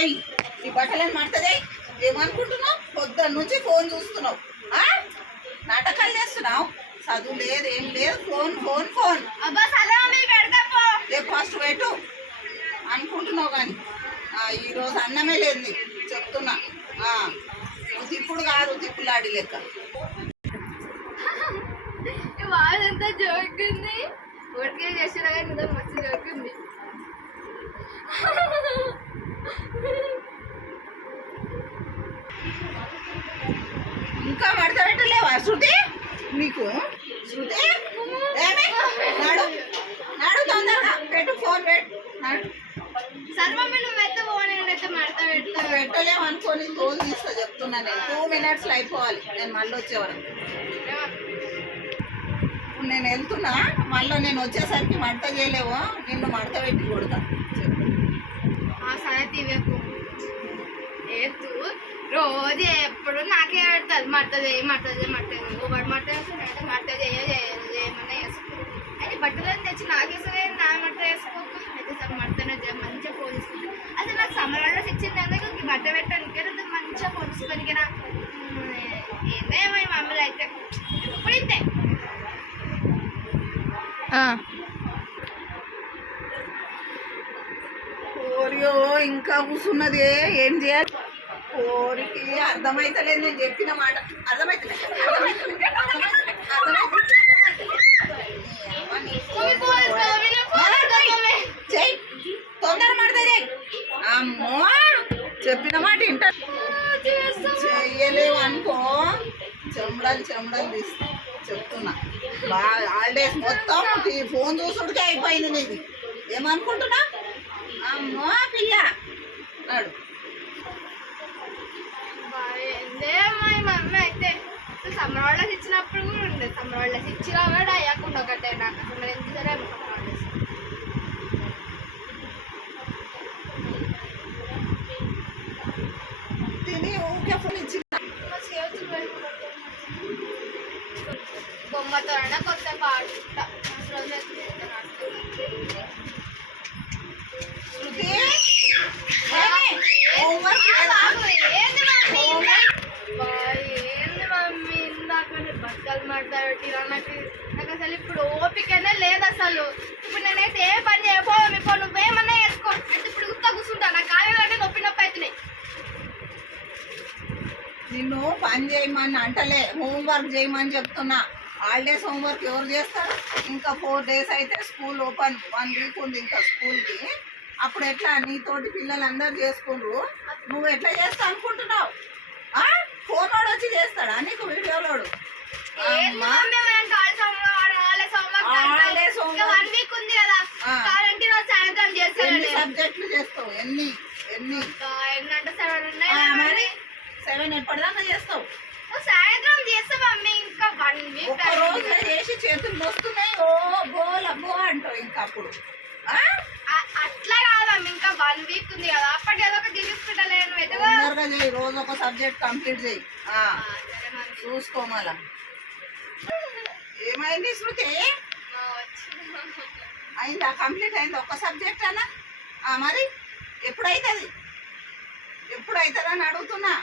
చెయ్యి, ఈ బట్టలను మడత చేయి. ఏమనుకుంటున్నావు? పొద్దున్న నుంచి ఫోన్ చూస్తున్నావు, నాటకాలు చేస్తున్నావు. చదువు లేదు, ఏం లేదు, ఫోన్ ఫోన్ ఫోన్. ఫస్ట్ పెట్టు అనుకుంటున్నావు కానీ ఈరోజు అన్నమే లేదు నీకు చెప్తున్నా. నువ్వు తిప్పుడు కాదు, తిప్పులాడి లెక్క. వాళ్ళంతా జోకుంది, ఓకే చేసినా కానీ మస్తు జోకుంది. ఇంకా మడత పెట్టలేవా శృతి? నీకు శృతి నాడు నాడు తొందరగా పెట్టు, ఫోన్ పెట్టు నాడు. సర్వమ్మ నువ్వైతే ఫోన్ అయితే మడత పెట్టలేము అనుకోని తోలు తీస్తా చెప్తున్నా. నేను 2 minutesలో అయిపోవాలి, నేను మళ్ళీ వచ్చేవరకు. ఇప్పుడు నేను వెళ్తున్నా, మళ్ళీ నేను వచ్చేసరికి మడత చేయలేవు, నిన్ను మడత పెట్టి కొడతా. ఏతు రోజు ఎప్పుడు నాకే ఆడుతుంది, మడత చేయి మడత చేయి మడత ఒకటి మడత చేస్తే మడత చేయమన్నా వేసుకో. అయితే బట్టలు తెచ్చి నాకేసే నా మడత వేసుకోక అయితే సార్ మడతనే మంచిగా ఫోన్ తీసుకుంటాను. అసలు నాకు సమ్మర్ హాలిడేస్ ఇచ్చింది అందుకే బట్ట పెట్టాను, మంచిగా ఫోన్ తీసుకొని ఏందేమో ఈ మమ్మీలు అయితే ఎప్పుడు ఇంతే. ఓరియో ఇంకా కూర్చున్నది, ఏం చేయాలి? కోరికి అర్థమైతలేదు, నేను చెప్పిన మాట అర్థమైతలేదు. తొందర పడతాయి. అమ్మో చెప్పిన మాట ఇంట చెయ్యలేవు అనుకో, చెమడలు తీస్తా చెప్తున్నా. హాలిడేస్ మొత్తం ఫోన్ చూసుడికే అయిపోయింది నీది. ఏమనుకుంటున్నా? అమ్మో పిల్ల నాడు. మమ్మీ అయితే సమ్మర్ హాలిడేస్ ఇచ్చినప్పుడు కూడా ఉండేది, సమ్మర్ హాలిడేస్ ఇచ్చినా కూడా అయ్యాకుండా ఒకటే నాకు అసలు ఎంత సరే సమ్మర్ హాలిడేస్. తిని ఊకే ఫోన్ ఇచ్చిన బొమ్మతో కొత్త పాడుకుంటా. ఏంది మమ్మీ ఇందాక బట్టలు మాట్లాడిరా, నాకు అసలు ఇప్పుడు ఓపికనే లేదు అసలు. ఇప్పుడు నేనైతే ఏ పని చేయకపోవడం, ఇప్పుడు నువ్వేమన్నా వేసుకో అంటే ఇప్పుడు గుర్తా కూర్చుంటా, నా కాళ్ళు అంటే నొప్పి అయితున్నాయి. నిన్ను పని చేయమని అంటలే, హోంవర్క్ చేయమని చెప్తున్నా. హాలిడేస్ హోంవర్క్ ఎవరు చేస్తారు? ఇంకా 4 days అయితే స్కూల్ ఓపెన్, 1 week ఉంది ఇంకా స్కూల్కి. అప్పుడు ఎట్లా నీతోటి పిల్లలందరూ చేసుకుండ్రు, నువ్వు ఎట్లా చేస్తా అనుకుంటున్నావు? ఫోన్ వాడు వచ్చి చేస్తాడా నీకు వీడియోలోడు? సబ్జెక్టులు చేస్తావు? ఎన్ని 7 ఎప్పటిదాకా చేస్తావు? సాయంత్రం చేస్తా మమ్మీ. ఇంకా 1 week ఒక్క రోజు చేసి చేతులు వస్తున్నాయి, ఓ బో అంటావు. ఇంకా అప్పుడు అట్లా కాదు మమ్మీ, ఇంకా 1 week ఉంది కదా, అప్పటి ఏదో ఒకటి తీసుకుంటలేను. తొందరగా చేయి, రోజు ఒక సబ్జెక్ట్ కంప్లీట్ చేయి. చూసుకో మళ్ళా. ఏమైంది శృతి? అయిందా? కంప్లీట్ అయిందా ఒక్క సబ్జెక్ట్ అన్నా? మరి ఎప్పుడైతుందని అడుగుతున్నా.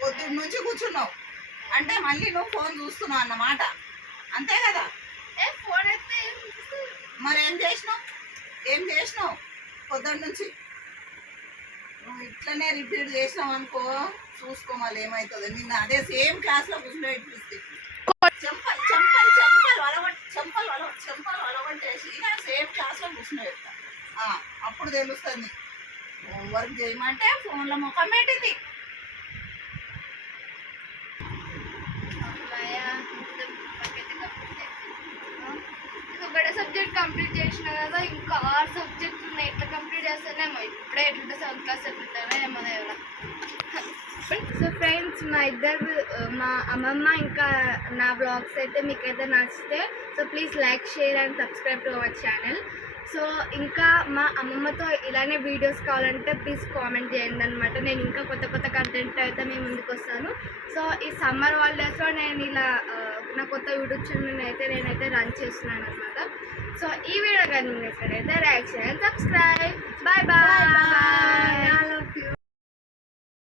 పొద్దున్న నుంచి కూర్చున్నావు అంటే మళ్ళీ నువ్వు ఫోన్ చూస్తున్నావు అన్నమాట, అంతే కదా? మరి ఏం చేసినావు పొద్దున్న నుంచి? నువ్వు ఇట్లనే రిపీట్ చేసినావు అనుకో, చూసుకో మళ్ళీ ఏమవుతుంది. నిన్న అదే సేమ్ క్లాస్లో కూర్చుంటే చెంపలు అలవట్టేసి సేమ్ క్లాస్లో కూర్చుంటా. అప్పుడు తెలుస్తుంది. హోంవర్క్ చేయమంటే ఫోన్లో ముఖం పెట్టింది. ఒకటే సబ్జెక్ట్ కంప్లీట్ చేసిన కదా, ఇంకా 6 సబ్జెక్టులు ఉన్నాయి. ఎట్లా కంప్లీట్ చేస్తానేమో, ఇప్పుడే ఎట్లుంటే 7th class ఎట్లుంటానో ఏమో దేవుడా. సో ఫ్రెండ్స్, మా అమ్మమ్మ ఇంకా నా బ్లాగ్స్ అయితే మీకైతే నచ్చితే so please like, share and subscribe to our channel. So ఇంకా మా అమ్మమ్మతో ఇలానే వీడియోస్ కావాలంటే ప్లీజ్ కామెంట్ చేయండి అనమాట. నేను ఇంకా కొత్త కంటెంట్ అయితే మేము ముందుకు వస్తాను. సో ఈ సమ్మర్ హాలిడేస్లో నేను ఇలా నా కొత్త యూట్యూబ్ ఛానల్ అయితే నేనైతే రన్ చేస్తున్నాను అనమాట. సో ఈ వీడియో కానీ నచ్చినట్లయితే like, share and subscribe. Bye bye.